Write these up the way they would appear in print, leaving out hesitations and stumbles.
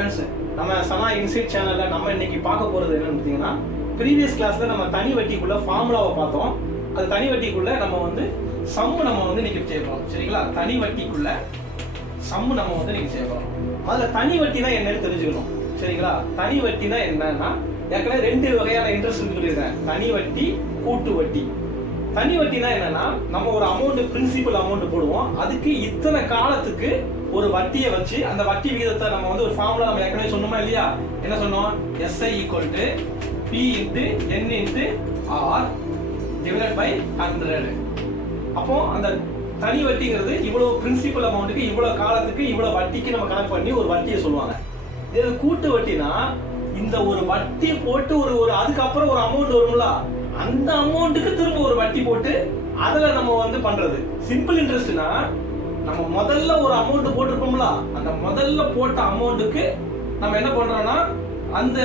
Friends, நம்ம சனா inside சேனல்ல நம்ம இன்னைக்கு பார்க்க போறது என்னன்னு பார்த்தீங்கன்னா, ப்ரீவியஸ் கிளாஸ்ல நம்ம தனி வட்டிக்குள்ள ஃபார்முலாவை பார்த்தோம். அது தனி வட்டிக்குள்ள நம்ம சம் இன்னைக்கு செய்யறோம். சரிங்களா? தனி வட்டிக்குள்ள சம் இன்னைக்கு செய்யறோம். அதுல தனி வட்டினா என்னன்னு தெரிஞ்சுக்கணும். சரிங்களா? தனி வட்டினா என்னன்னா, ஏற்கனவே ரெண்டு வகையான இன்ட்ரெஸ்ட் சொல்லியிருக்கேன். தனி வட்டி, கூட்டு வட்டி. தனி வட்டினா என்னன்னா, நம்ம ஒரு அமௌண்ட், பிரின்சிபல் அமௌண்ட் போடுவோம். அதுக்கு இத்தனை காலத்துக்கு ஒரு வட்டியை வச்சு அந்த வட்டி விகிதத்தை நம்ம ஒரு ஃபார்முலா நம்ம ஏற்கனவே சொன்னோமா இல்லையா? என்ன சொன்னோம்? SI = P × N × R divided by 100. அப்போ அந்த தனி வட்டிங்கிறது இவ்வளவு பிரின்சிபல் அமௌண்ட்டுக்கு இவ்வளவு காலத்துக்கு இவ்வளவு வட்டிக்கு நம்ம கணக்கு பண்ணி ஒரு வட்டியை சொல்லுவாங்க. இது கூட்டு வட்டினா இந்த ஒரு வட்டி போட்டு ஒரு அதுக்கப்புறம் ஒரு அமௌண்ட் வரும்ல, அந்த அமௌண்ட்டுக்கு திரும்ப ஒரு வட்டி போட்டு அதுல நம்ம பண்றது. சிம்பிள் இன்ட்ரெஸ்ட்னா நம்ம முதல்ல ஒரு அமௌண்ட் போட்டிருப்போம்ல, அந்த முதல்ல போட்ட அமௌண்ட்டுக்கு நம்ம என்ன பண்றோம்னா அந்த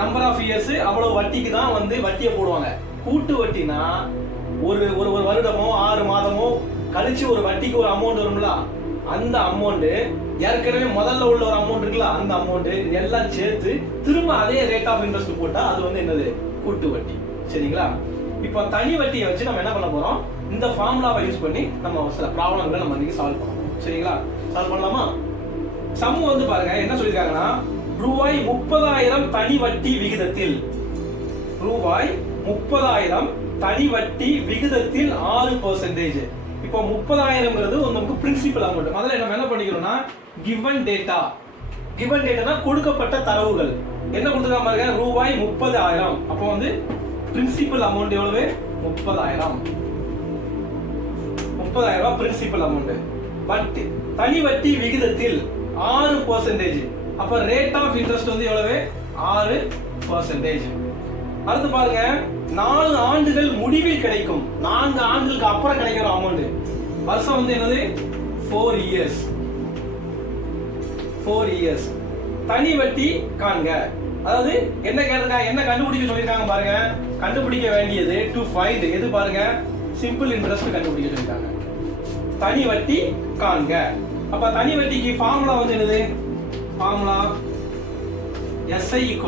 நம்பர் ஆஃப் இயர்ஸ் அவ்வளவு வட்டிக்கு தான் வட்டியை போடுவாங்க. கூட்டு வட்டினா ஒரு ஒரு வருடமோ 6 மாதமோ கழிச்சு ஒரு வட்டிக்கு ஒரு அமௌண்ட் வரும்ல, அந்த அமௌண்ட் ஏற்கனவே முதல்ல உள்ள ஒரு அமௌண்ட் இருக்குல்ல, அந்த அமௌண்ட் எல்லாம் சேர்த்து திரும்ப அதே ரேட் ஆஃப் இன்ட்ரெஸ்ட் போட்டா அது என்னது? கூட்டு வட்டி. சரிங்களா? இப்போ தனி வட்டியை வச்சு நம்ம என்ன பண்ண போறோம்? இந்த ஃபார்முலாவை யூஸ் பண்ணி நம்ம சில ப்ராப்ளங்களை நம்ம இன்னைக்கு சால்வ் பண்ணுவோம். சரிங்களா? சால்வ் பண்ணலாமா? சம் பாருங்க என்ன சொல்லிருக்காங்கன்னா, ரூபாய் 30,000 தனி வட்டி விகிதத்தில், ரூபாய் 30,000 தனி வட்டி விகிதத்தில் 6%. இப்போ 30,000ங்கிறது நமக்கு பிரின்சிபல் அமௌண்ட். முதல்ல நம்ம என்ன பண்ணிக்கிறோம்னா, கிவன் டேட்டா. கிவன் டேட்டானா கொடுக்கப்பட்ட தரவுகள். என்ன கொடுத்துருக்காங்க பாருங்க, ரூபாய் 30,000. அப்போ பிரின்சிபல் அமௌண்ட் எவ்வளவு? 30,000. 30,000 பிரின்சிபல் அமௌண்ட். வட்டி தனி வட்டி விகிதத்தில் 6%. அப்ப ரேட் ஆஃப் இன்ட்ரெஸ்ட் எவ்வளவு? 6%. அடுத்து பாருங்க, 4 ஆண்டுகள் முடிவில் கிடைக்கும். 4 ஆண்டுகளுக்கு அப்புறம் கிடைக்கிற அமௌண்ட். வருஷம் என்னது? 4 years. 4 years. தனி வட்டி காண்க. அதாவது என்ன கேட்டிருக்காங்க, என்ன கண்டுபிடிக்க சொல்லிருக்காங்க பாருங்க. கண்டுபிடிக்க வேண்டியது டு ஃபைண்ட் எது பாருங்க? சிம்பிள் இன்ட்ரெஸ்ட் கண்டுபிடிக்க சொல்லிருக்காங்க. தனி வட்டி காண்க. அப்ப தனி வட்டிக்கு ஃபார்முலா என்னது? Formula SI =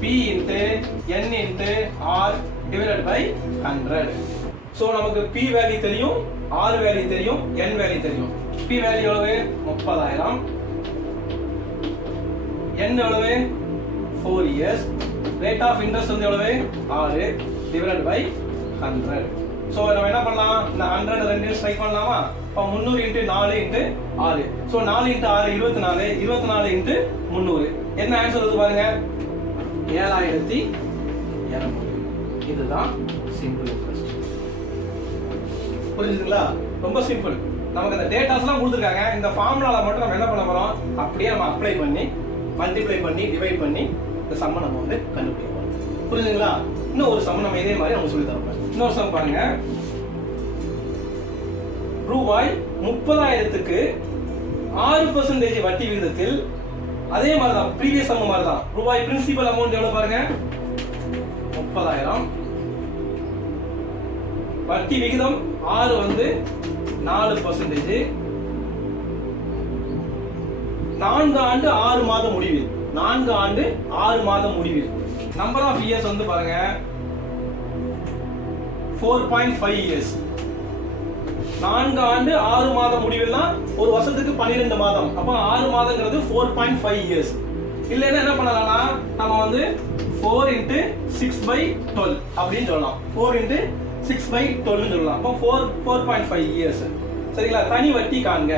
P × N × R divided by 100. So நமக்கு P வேல்யூ தெரியும், R வேல்யூ தெரியும், N வேல்யூ தெரியும். P வேல்யூ எவ்வளவு? 30,000. N எவ்வளவு? 4 years. ரேட் ஆஃப் இன்ட்ரெஸ்ட் எவ்வளவு? 6 divided by 100. சோ நம்ம என்ன பண்ணலாம்? இந்த 100 ரெண்டையும் ஸ்ட்ரைக் பண்ணலாமா? அப்ப 300 × 4 × 6. சோ 4 × 6 24, 24 × 300. என்ன ஆன்சர் வருது பாருங்க? 7,200. இதுதான் சிம்பிள் இன்ட்ரெஸ்ட். புரிஞ்சுதுங்களா? ரொம்ப சிம்பிள். நமக்கு அந்த டேட்டாஸ்லாம் கொடுத்துருக்காங்க. இந்த ஃபார்முலால மட்டும் நம்ம என்ன பண்ண போறோம்? அப்படியே நம்ம அப்ளை பண்ணி மல்டிப்ளை பண்ணி டிவைட் பண்ணி இந்த சம்மை நம்ம கண்டுபிடிக்க போறோம். புரியுதுங்களா? இன்னும் ஒரு சம் நம்ம இதே மாதிரி அவங்க சொல்லி தரோம். இன்னொரு சம் பாருங்க. ரூபாய் 30,000க்கு 6% வட்டி விகிதத்தில், அதே மாதிரி தான் ப்ரீவியஸ் சம் மாதிரி தான். ரூபாய் பிரின்சிபல் அமௌண்ட் எவ்வளவு பாருங்க? 30,000. வட்டி விகிதம் 6 4%. 4 ஆண்டு 6 மாதம் முடிவில். 4 ஆண்டு 6 மாதம் முடிவில். நம்பர் ஆஃப் இயர்ஸ் பாருங்க 4.5 years. 4 ஆண்டு 6 மாதம் முடிவில்னா ஒரு வருஷத்துக்கு 12 மாதம். அப்ப 6 மாதங்கிறது 4.5 years. இல்லைன்னா என்ன பண்ணலாம்னா நம்ம 4 × 6/12 அப்படின்னு சொல்லலாம். 4 × 6/12 சொல்லலாம். அப்போ 4.5 years. சரிங்களா? தனி வட்டி காண்க.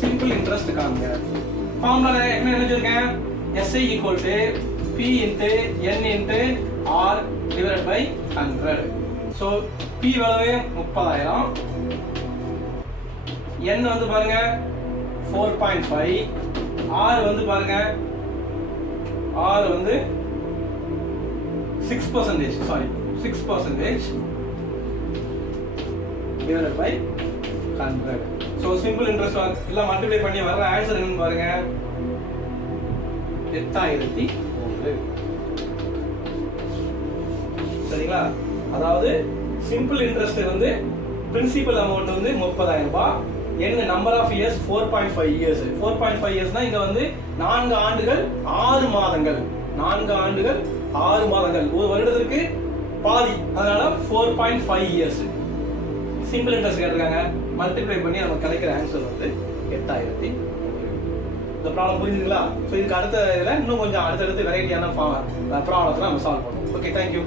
சிம்பிள் இன்ட்ரெஸ்ட் காண்க. ஃபார்முலா என்ன எழுதிருக்கேன்? SI = P × N × R divided by 100. So P எவ்வளவு? 30,000. N பாருங்க 4.5. R பாருங்க R 6%. Sorry, 6% divided by 100. So simple interest எல்லாம் மல்டிப்ளை பண்ணி வர்ற ஆன்சர் என்னன்னு பாருங்க? 8,001. சரிங்களா? அதாவது சிம்பிள் இன்ட்ரெஸ்ட் பிரின்சிபல் அமௌண்ட் 30,000 ரூபாய், என்ன நம்பர் ஆஃப் இயர்ஸ் 4.5 இயர்ஸ். 4.5 இயர்ஸ்னா இங்க வந்து 4 ஆண்டுகள் 6 மாதங்கள். 4 ஆண்டுகள் 6 மாதங்கள். ஒரு வருடத்திற்கு பாதி. அதனால 4.5 இயர்ஸ். சிம்பிள் இன்ட்ரெஸ்ட் கேட்டிருக்காங்க. மல்டிப்ளை பண்ணி நம்ம கிடைக்கிற ஆன்சர் வந்து 8100. இந்த ப்ராப்ளம் புரிஞ்சுங்களா? ஸோ இதுக்கு அடுத்த இதில் இன்னும் கொஞ்சம் அடுத்தடுத்து வெரைட்டியான ப்ராப்ளத்தை நம்ம சால்வ் பண்ணுவோம். Okay, thank you.